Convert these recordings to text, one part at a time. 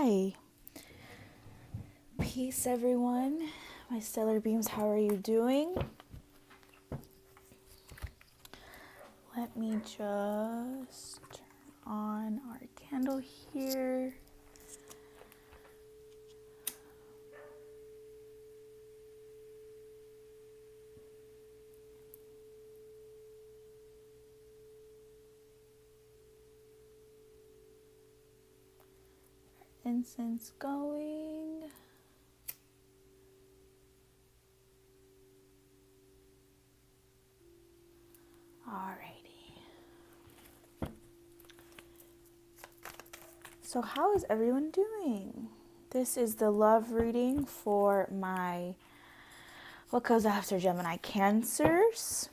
Hi. Peace, everyone. My stellar beams, how are you doing? Let me just turn on our candle here. Incense going. Alrighty. So how is everyone doing? This is the love reading for my what goes after Gemini Cancers.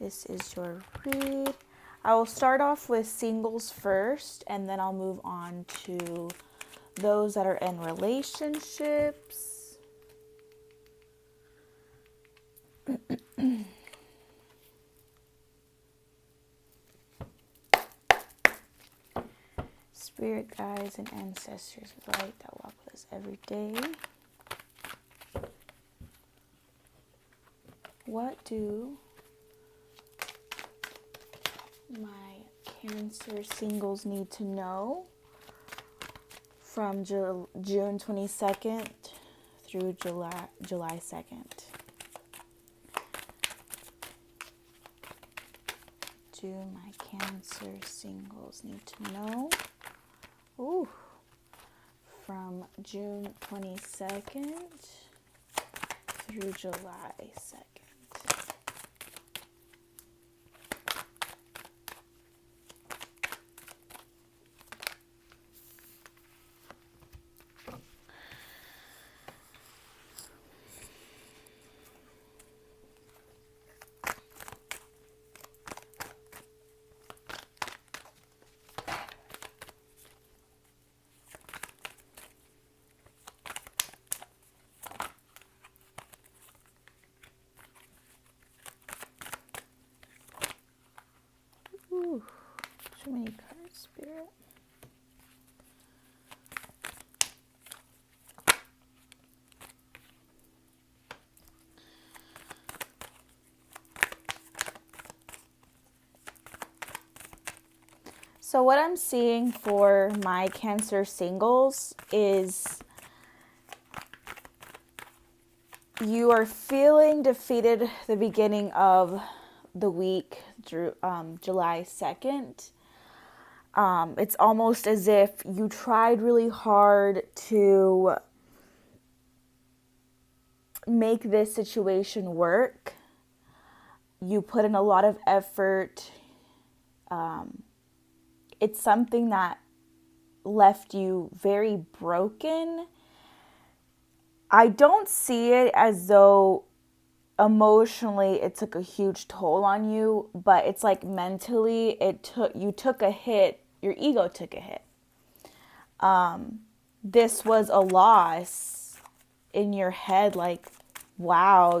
This is your read. I will start off with singles first, and then I'll move on to those that are in relationships. Spirit guides and ancestors of light that walk with us every day. What do my Cancer singles need to know from June 22nd through July 2nd? Do my Cancer singles need to know? Ooh, from June 22nd through July 2nd. Ooh, too many cards, Spirit. So what I'm seeing for my Cancer singles is you are feeling defeated the beginning of the week, July 2nd. It's almost as if you tried really hard to make this situation work. You put in a lot of effort. It's something that left you very broken. I don't see it as though emotionally it took a huge toll on you, but it's like mentally you took a hit, your ego took a hit. This was a loss in your head, like, wow,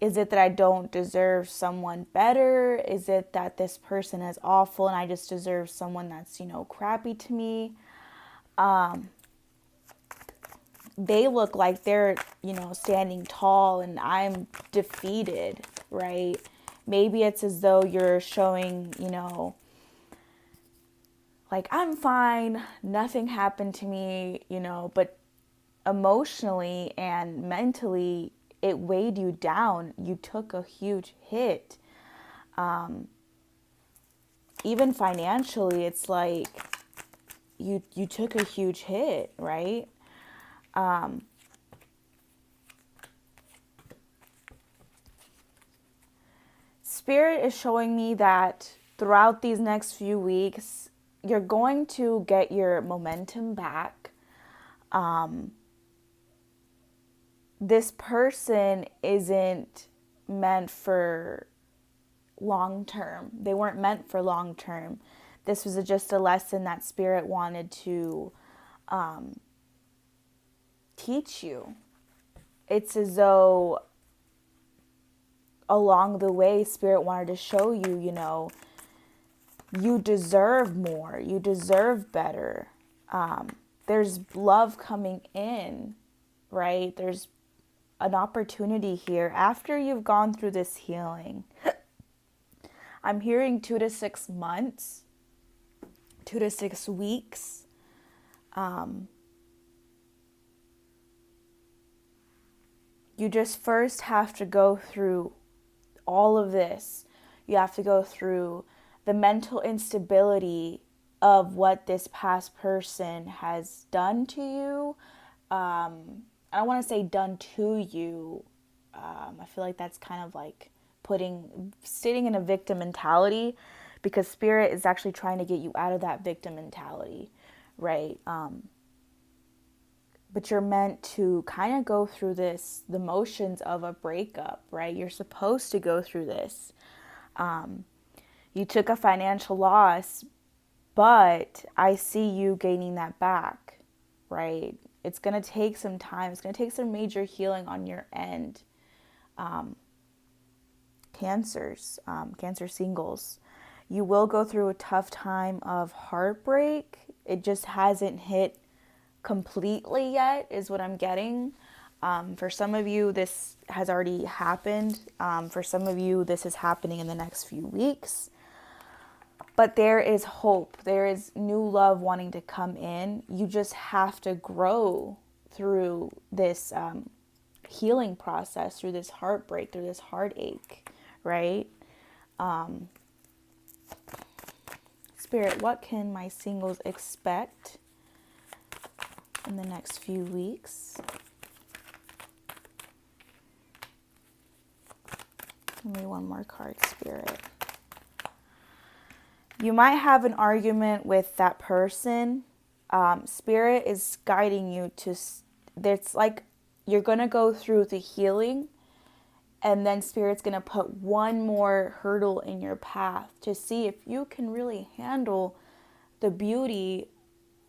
is it that I don't deserve someone better? Is it that this person is awful and I just deserve someone that's, crappy to me? They look like they're, standing tall and I'm defeated, right? Maybe it's as though you're showing, like, I'm fine, nothing happened to me, but emotionally and mentally, it weighed you down. You took a huge hit. Even financially, it's like you took a huge hit, right? Spirit is showing me that throughout these next few weeks, you're going to get your momentum back. This person isn't meant for long term. They weren't meant for long term. This was just a lesson that Spirit wanted to teach you. It's as though along the way, Spirit wanted to show you, you know, you deserve more. You deserve better. There's love coming in, right? There's an opportunity here after you've gone through this healing. I'm hearing 2 to 6 months, 2 to 6 weeks. You just first have to go through all of this. You have to go through the mental instability of what this past person has done to you. I don't want to say done to you. I feel like that's kind of like sitting in a victim mentality, because Spirit is actually trying to get you out of that victim mentality, right? But you're meant to kind of go through the motions of a breakup, right? You're supposed to go through this. You took a financial loss, but I see you gaining that back, right? It's going to take some time. It's going to take some major healing on your end. Cancer singles. You will go through a tough time of heartbreak. It just hasn't hit completely yet, is what I'm getting. For some of you, this has already happened. For some of you, this is happening in the next few weeks. But there is hope. There is new love wanting to come in. You just have to grow through this healing process, through this heartbreak, through this heartache, right? Spirit, what can my singles expect in the next few weeks? Give me one more card, Spirit. You might have an argument with that person. Spirit is guiding you to, it's like you're going to go through the healing, and then Spirit's going to put one more hurdle in your path to see if you can really handle the beauty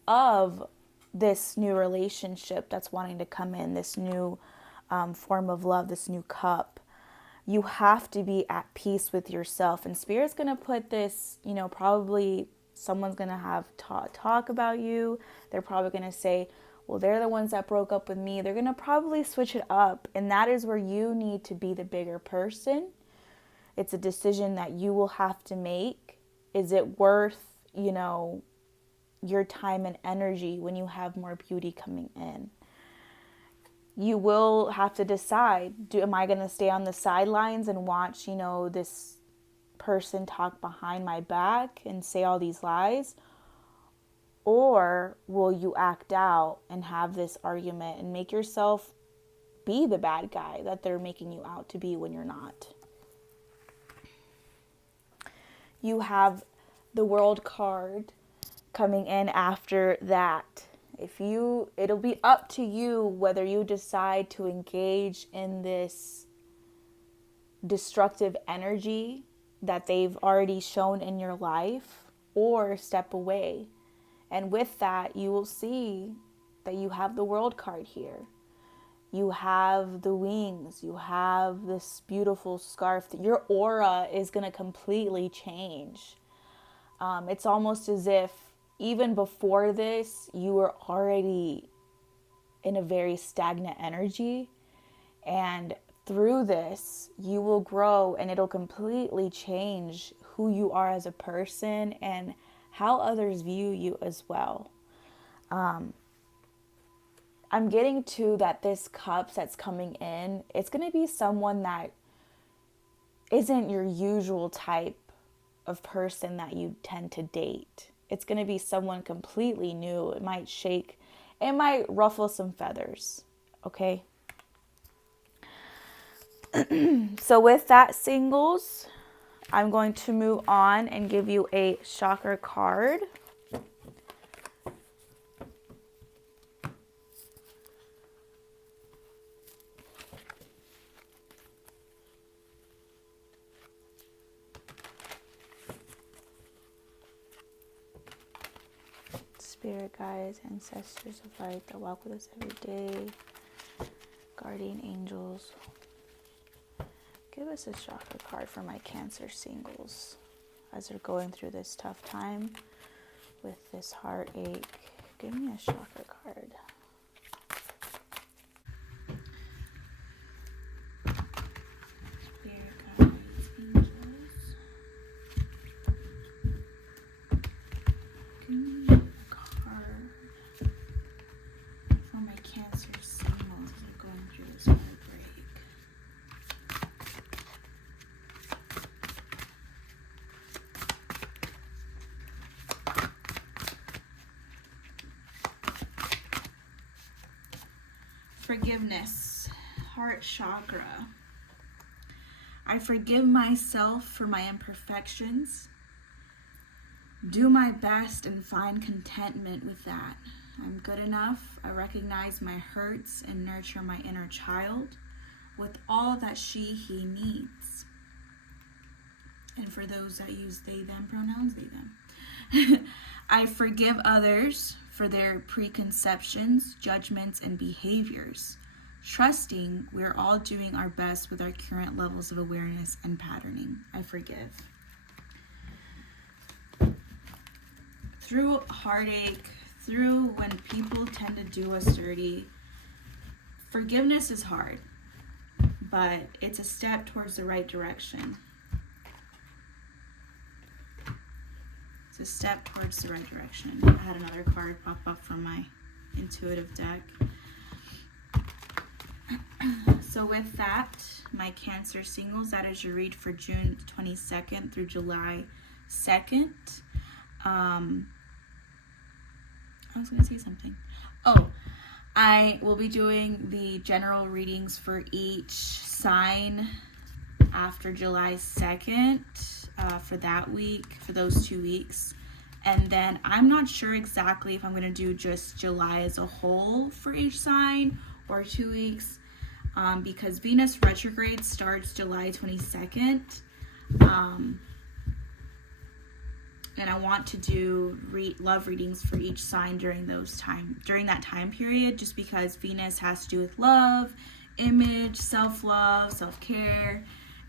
of this new relationship that's wanting to come in, this new form of love, this new cup. You have to be at peace with yourself. And Spirit's going to put this, you know, probably someone's going to have talk about you. They're probably going to say, well, they're the ones that broke up with me. They're going to probably switch it up. And that is where you need to be the bigger person. It's a decision that you will have to make. Is it worth, you know, your time and energy when you have more beauty coming in? You will have to decide, am I going to stay on the sidelines and watch, you know, this person talk behind my back and say all these lies? Or will you act out and have this argument and make yourself be the bad guy that they're making you out to be when you're not? You have the World card coming in after that. It'll be up to you whether you decide to engage in this destructive energy that they've already shown in your life, or step away. And with that, you will see that you have the World card here. You have the wings. You have this beautiful scarf. Your aura is going to completely change. It's almost as if even before this, you were already in a very stagnant energy. And through this, you will grow, and it'll completely change who you are as a person and how others view you as well. I'm getting to that this cup that's coming in, it's going to be someone that isn't your usual type of person that you tend to date. It's going to be someone completely new. It might ruffle some feathers, okay? So with that, singles, I'm going to move on and give you a chakra card. Spirit guides, ancestors of light that walk with us every day, guardian angels, Give us a chakra card for my Cancer singles as they're going through this tough time with this heartache. Give me a chakra card. Spirit guides, angels. Give me a card for my Cancer singles as they're going through this heartbreak. Forgiveness, heart chakra. I forgive myself for my imperfections. Do my best and find contentment with that. I'm good enough. I recognize my hurts and nurture my inner child with all that she, he needs. And for those that use they, them pronouns, they, them. I forgive others for their preconceptions, judgments, and behaviors, trusting we're all doing our best with our current levels of awareness and patterning. I forgive. Through heartache, through when people tend to do us dirty, forgiveness is hard, but it's a step towards the right direction. A step towards the right direction. I had another card pop up from my intuitive deck. So with that, my Cancer singles, that is your read for June 22nd through July 2nd. I was going to say something. Oh, I will be doing the general readings for each sign after July 2nd. For that week, for those 2 weeks. And then I'm not sure exactly if I'm going to do just July as a whole for each sign or 2 weeks, because Venus retrograde starts July 22nd. And I want to do love readings for each sign during that time period, just because Venus has to do with love, image, self-love, self-care.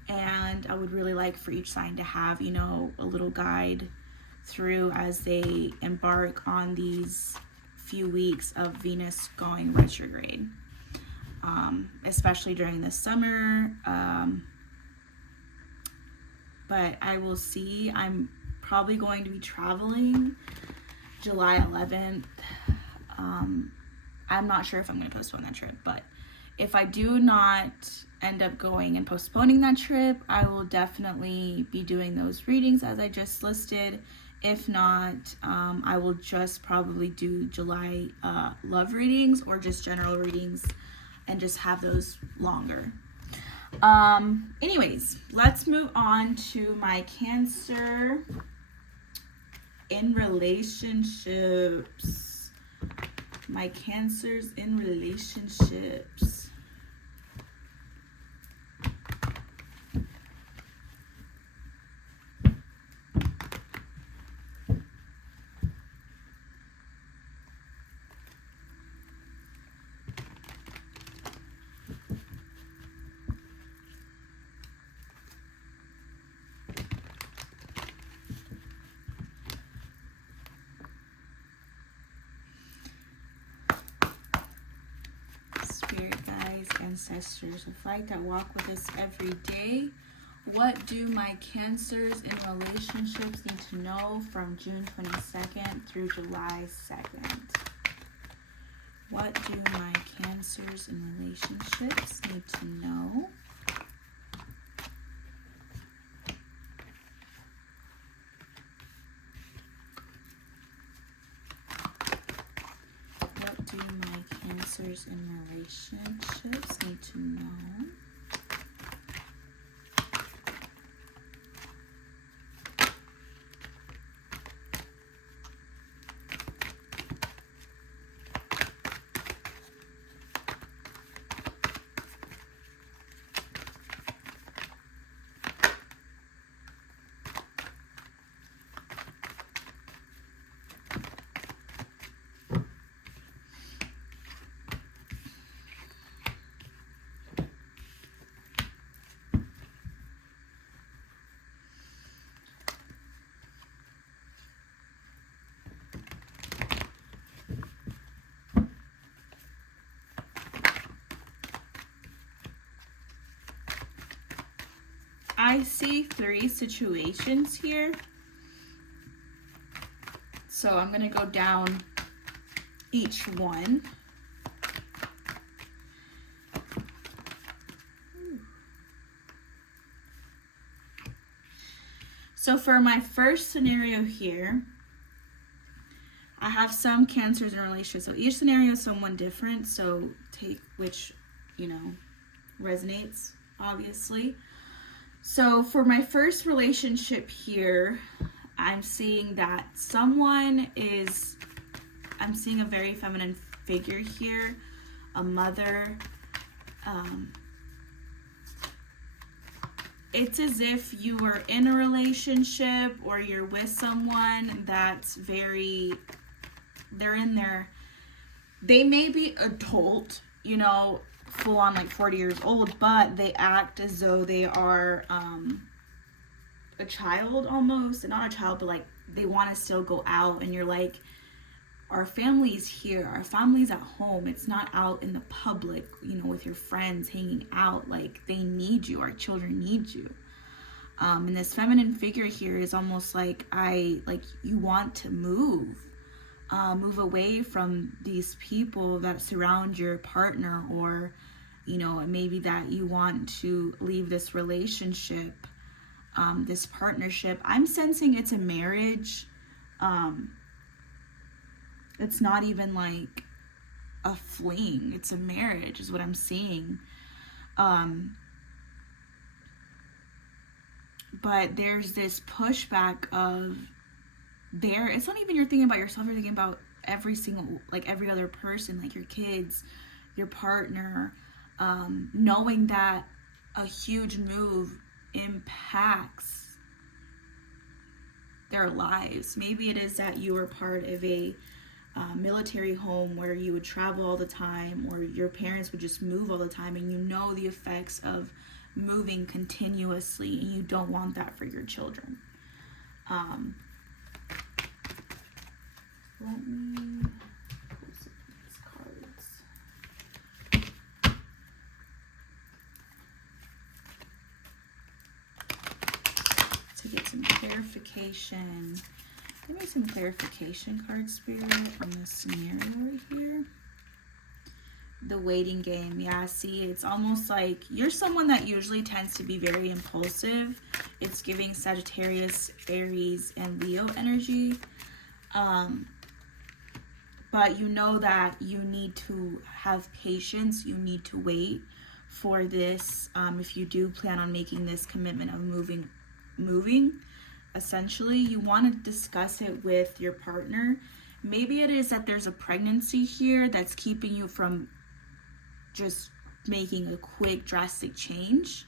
And I would really like for each sign to have, a little guide through as they embark on these few weeks of Venus going retrograde, especially during the summer. But I will see. I'm probably going to be traveling July 11th. I'm not sure if I'm going to postpone that trip, but if I do not end up going and postponing that trip, I will definitely be doing those readings as I just listed. If not, I will just probably do July love readings or just general readings and just have those longer. Anyways, let's move on to my Cancer in relationships. My Cancers in relationships. Ancestors of light that walk with us every day. What do my Cancers in relationships need to know from June 22nd through July 2nd? What do my Cancers in relationships need to know? What do my Cancers in relationships need to know? I see 3 situations here. So I'm going to go down each one. So for my first scenario here, I have some cancers in relationships. So each scenario is someone different. So take which, resonates, obviously. So for my first relationship here, I'm seeing that I'm seeing a very feminine figure here, a mother. It's as if you were in a relationship or you're with someone that's they may be adult, full on like 40 years old, but they act as though they are a child almost. Not a child, but like they want to still go out, and you're like, our family's here, our family's at home, it's not out in the public, with your friends hanging out. Like, they need you, our children need you. And this feminine figure here is almost like you want to move away from these people that surround your partner, or maybe that you want to leave this relationship, this partnership. I'm sensing it's a marriage. It's not even like a fling, it's a marriage is what I'm seeing. But there's this pushback of it's not even you're thinking about yourself, you're thinking about every other person, like your kids, your partner, knowing that a huge move impacts their lives. Maybe it is that you are part of a military home where you would travel all the time, or your parents would just move all the time, and the effects of moving continuously, and you don't want that for your children. Let me pull some of these cards. To get some clarification. Give me some clarification card, Spirit, on this scenario right here. The waiting game. Yeah, see, it's almost like you're someone that usually tends to be very impulsive. It's giving Sagittarius, Aries, and Leo energy. But you know that you need to have patience. You need to wait for this. If you do plan on making this commitment of moving, essentially, you want to discuss it with your partner. Maybe it is that there's a pregnancy here that's keeping you from just making a quick, drastic change.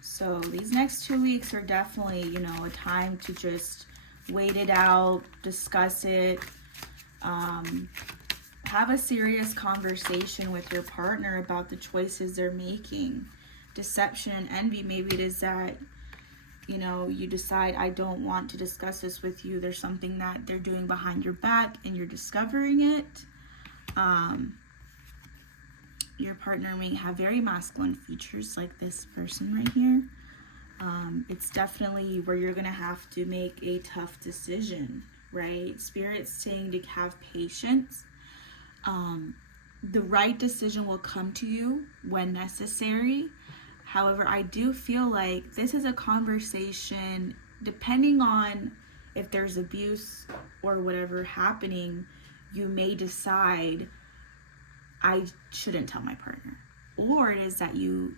So these next 2 weeks are definitely, a time to just wait it out, discuss it, have a serious conversation with your partner about the choices they're making. Deception and envy, maybe it is that you decide, I don't want to discuss this with you. There's something that they're doing behind your back and you're discovering it. Your partner may have very masculine features, like this person right here. It's definitely where you're gonna have to make a tough decision, right? Spirit's saying to have patience. The right decision will come to you when necessary. However, I do feel like this is a conversation, depending on if there's abuse or whatever happening, you may decide, I shouldn't tell my partner. Or it is that you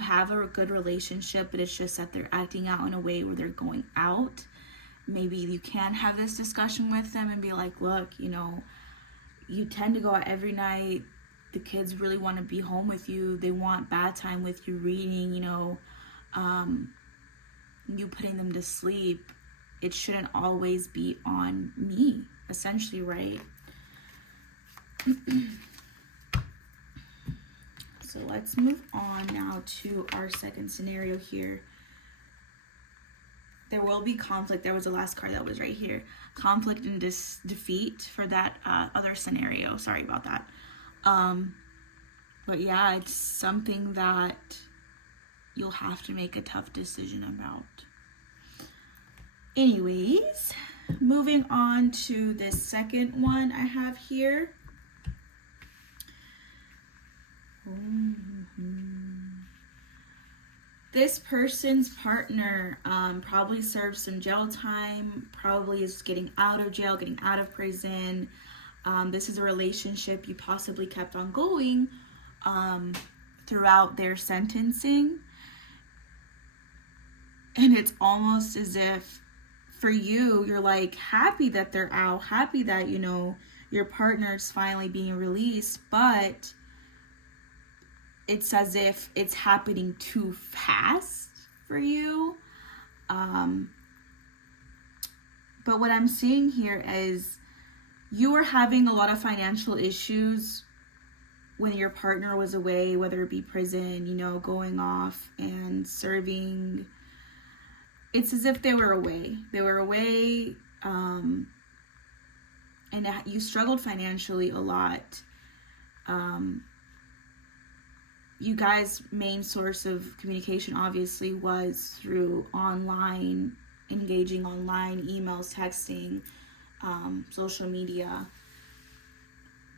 have a good relationship, but it's just that they're acting out in a way where they're going out. Maybe you can have this discussion with them and be like, look, you tend to go out every night. The kids really want to be home with you. They want bad time with you reading, you putting them to sleep. It shouldn't always be on me, essentially, right? So let's move on now to our second scenario here. There will be conflict. There was the last card that was right here. Conflict and defeat for that other scenario. Sorry about that. But yeah, it's something that you'll have to make a tough decision about. Anyways, moving on to this second one I have here. This person's partner probably served some jail time, probably is getting out of jail, getting out of prison. This is a relationship you possibly kept on going throughout their sentencing. And it's almost as if for you, you're like happy that they're out, happy that, you know, your partner's finally being released, but it's as if it's happening too fast for you. But what I'm seeing here is you were having a lot of financial issues when your partner was away, whether it be prison, you know, going off and serving. It's as if they were away. They were away, and you struggled financially a lot. You guys' main source of communication obviously was through online, engaging online, emails, texting, social media.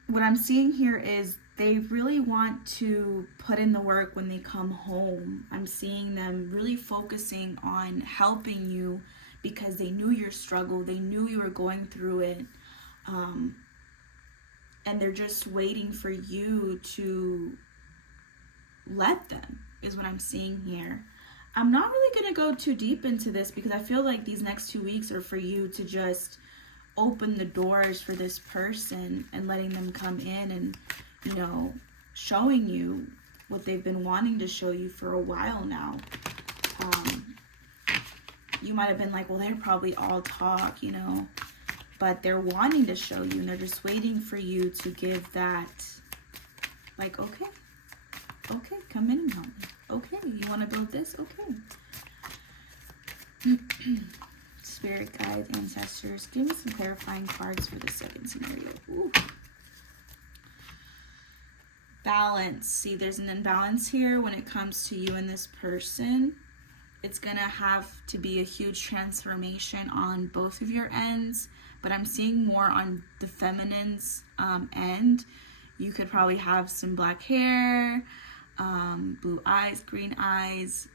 What I'm seeing here is they really want to put in the work when they come home. I'm seeing them really focusing on helping you because they knew your struggle. They knew you were going through it. And they're just waiting for you to let them, is what I'm seeing here. I'm not really going to go too deep into this because I feel like these next 2 weeks are for you to just open the doors for this person and letting them come in and, you know, showing you what they've been wanting to show you for a while now. You might have been like, well, they're probably all talk, you know, but they're wanting to show you and they're just waiting for you to give that, like, okay, come in and help me. Okay, you want to build this? Okay. Spirit guides, ancestors, give me some clarifying cards for the second scenario. Ooh. Balance. See, there's an imbalance here when it comes to you and this person. It's going to have to be a huge transformation on both of your ends, but I'm seeing more on the feminine's end. You could probably have some black hair, blue eyes, green eyes.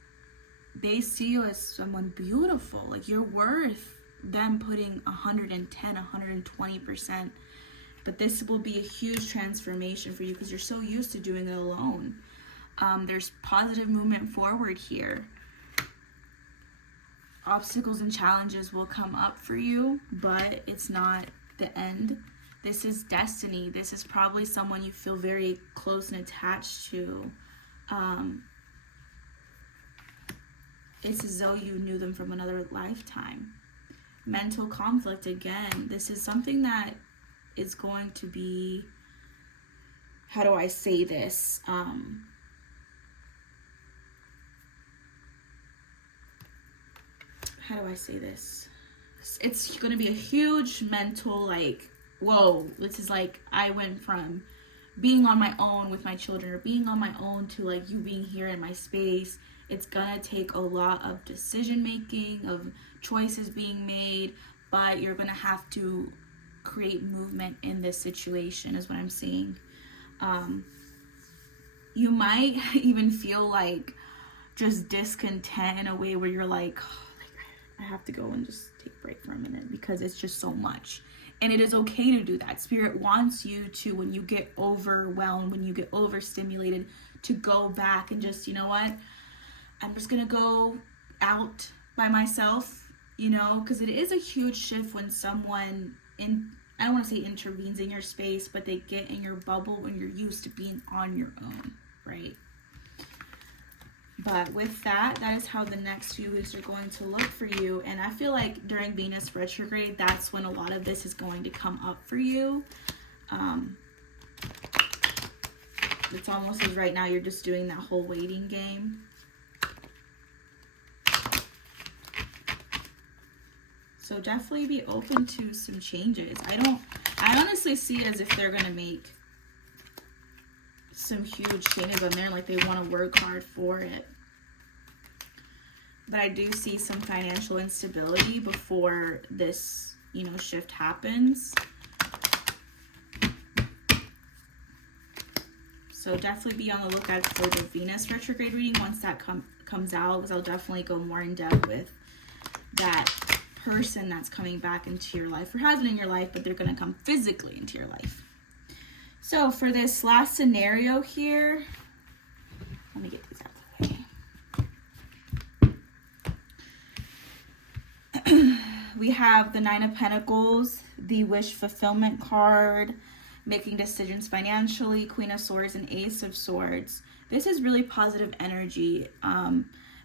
They see you as someone beautiful. Like, you're worth them putting 110, 120%. But this will be a huge transformation for you because you're so used to doing it alone. There's positive movement forward here. Obstacles and challenges will come up for you, but it's not the end. This is destiny. This is probably someone you feel very close and attached to. It's as though you knew them from another lifetime. Mental conflict again. This is something that is going to be, how do I say this? How do I say this? It's going to be a huge mental, like, whoa, this is like, I went from being on my own with my children or being on my own to like you being here in my space. It's gonna take a lot of decision making, of choices being made, but you're gonna have to create movement in this situation is what I'm seeing. You might even feel like just discontent in a way where you're like, oh, I have to go and just take a break for a minute because it's just so much. And it is okay to do that. Spirit wants you to, when you get overwhelmed, when you get overstimulated, to go back and just, you know what? I'm just going to go out by myself, you know, because it is a huge shift when someone, I don't want to say intervenes in your space, but they get in your bubble when you're used to being on your own, right? But with that, that is how the next few weeks are going to look for you. And I feel like during Venus retrograde, that's when a lot of this is going to come up for you. It's almost as right now you're just doing that whole waiting game. So definitely be open to some changes. I honestly see it as if they're going to make some huge changes on there, like they want to work hard for it. But I do see some financial instability before this, you know, shift happens. So definitely be on the lookout for the Venus retrograde reading once that comes out, because I'll definitely go more in depth with that person that's coming back into your life, or has been in your life, but they're going to come physically into your life. So for this last scenario here, let me get these out of the way. We have the Nine of Pentacles, the Wish Fulfillment card, making decisions financially, Queen of Swords, and Ace of Swords. This is really positive energy.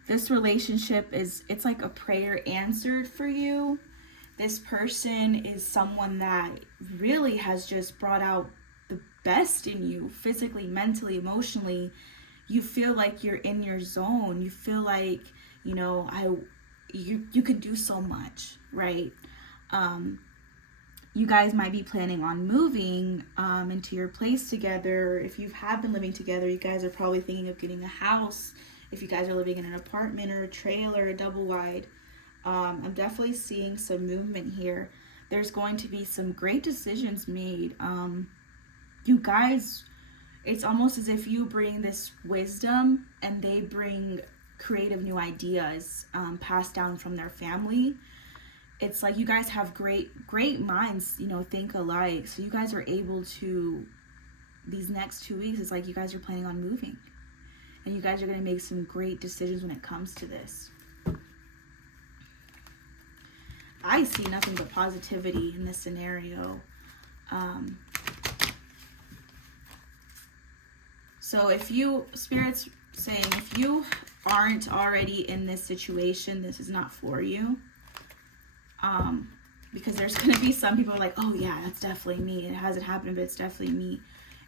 This relationship it's like a prayer answered for you. This person is someone that really has just brought out the best in you, physically, mentally, emotionally. You feel like you're in your zone. You feel like, you know, you can do so much, right? You guys might be planning on moving into your place together. If you have been living together, you guys are probably thinking of getting a house. If you guys are living in an apartment or a trailer, a double wide, I'm definitely seeing some movement here. There's going to be some great decisions made. You guys, it's almost as if you bring this wisdom and they bring creative new ideas passed down from their family. It's like you guys have great minds, you know, think alike. So you guys are able to, these next 2 weeks, it's like you guys are planning on moving. And you guys are going to make some great decisions when it comes to this. I see nothing but positivity in this scenario. So if you, Spirit's saying, if you aren't already in this situation, this is not for you. Because there's going to be some people like, oh yeah, that's definitely me. It hasn't happened, but it's definitely me.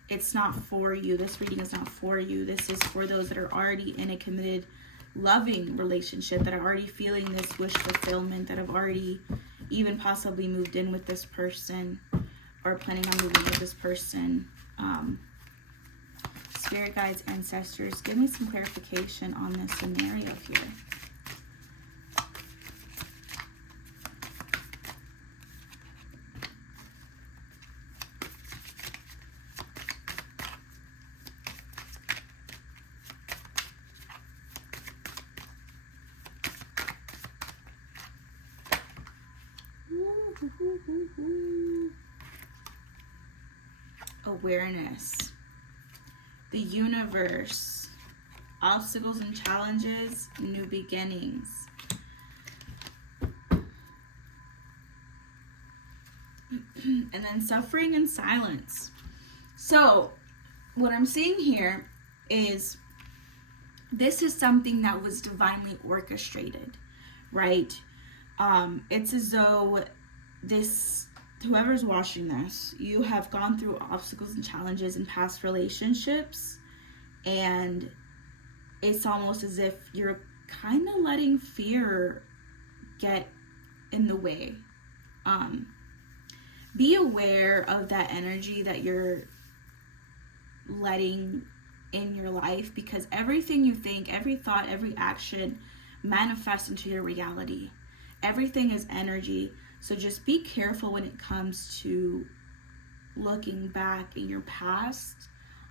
It's not for you. This reading is not for you. This is for those that are already in a committed, loving relationship, that are already feeling this wish fulfillment, that have already even possibly moved in with this person or planning on moving with this person. Spirit guides, ancestors, give me some clarification on this scenario here. Awareness, the universe, obstacles and challenges, new beginnings. And then suffering and silence. So what I'm seeing here is this is something that was divinely orchestrated, right? It's as though this, whoever's watching this, you have gone through obstacles and challenges in past relationships, and it's almost as if you're kind of letting fear get in the way. Be aware of that energy that you're letting in your life, because everything you think, every thought, every action manifests into your reality. Everything is energy. So just be careful when it comes to looking back in your past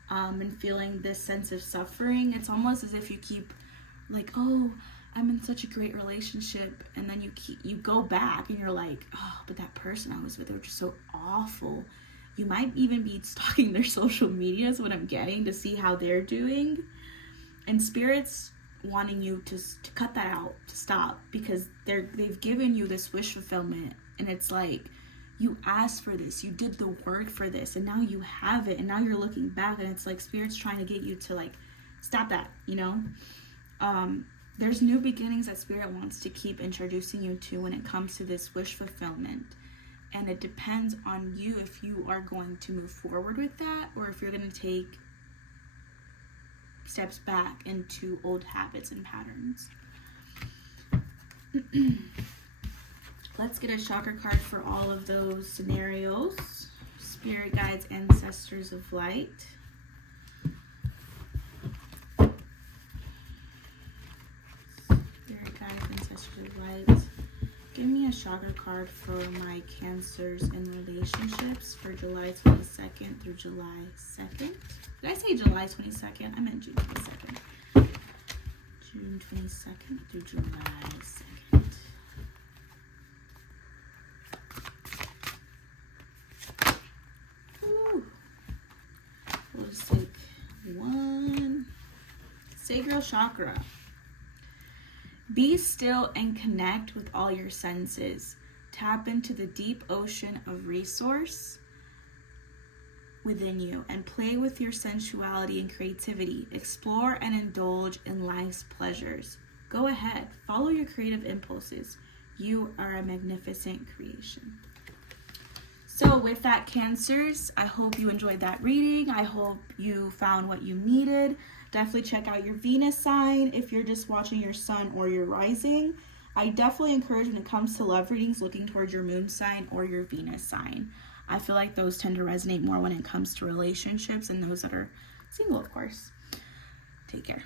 and feeling this sense of suffering. It's almost as if you keep like, oh, I'm in such a great relationship, and then you go back and you're like, oh, but that person I was with, they were just so awful. You might even be stalking their social media is what I'm getting, to see how they're doing. And Spirit's wanting you to cut that out, to stop, because they've given you this wish fulfillment, and it's like you asked for this, you did the work for this, and now you have it, and now you're looking back, and it's like Spirit's trying to get you to like stop that, you know. There's new beginnings that Spirit wants to keep introducing you to when it comes to this wish fulfillment, and it depends on you if you are going to move forward with that, or if you're going to take steps back into old habits and patterns. Let's get a chakra card for all of those scenarios. Spirit guides, ancestors of light. a chakra card for my Cancers in relationships for July 22nd through July 2nd. Did I say July 22nd? I meant June 22nd. June 22nd through July 2nd. Ooh. We'll just take one. Sacral chakra. Be still and connect with all your senses. Tap into the deep ocean of resource within you and play with your sensuality and creativity. Explore and indulge in life's pleasures. Go ahead, follow your creative impulses. You are a magnificent creation. So with that, Cancers, I hope you enjoyed that reading. I hope you found what you needed. Definitely check out your Venus sign if you're just watching your sun or your rising. I definitely encourage, when it comes to love readings, looking towards your moon sign or your Venus sign. I feel like those tend to resonate more when it comes to relationships and those that are single, of course. Take care.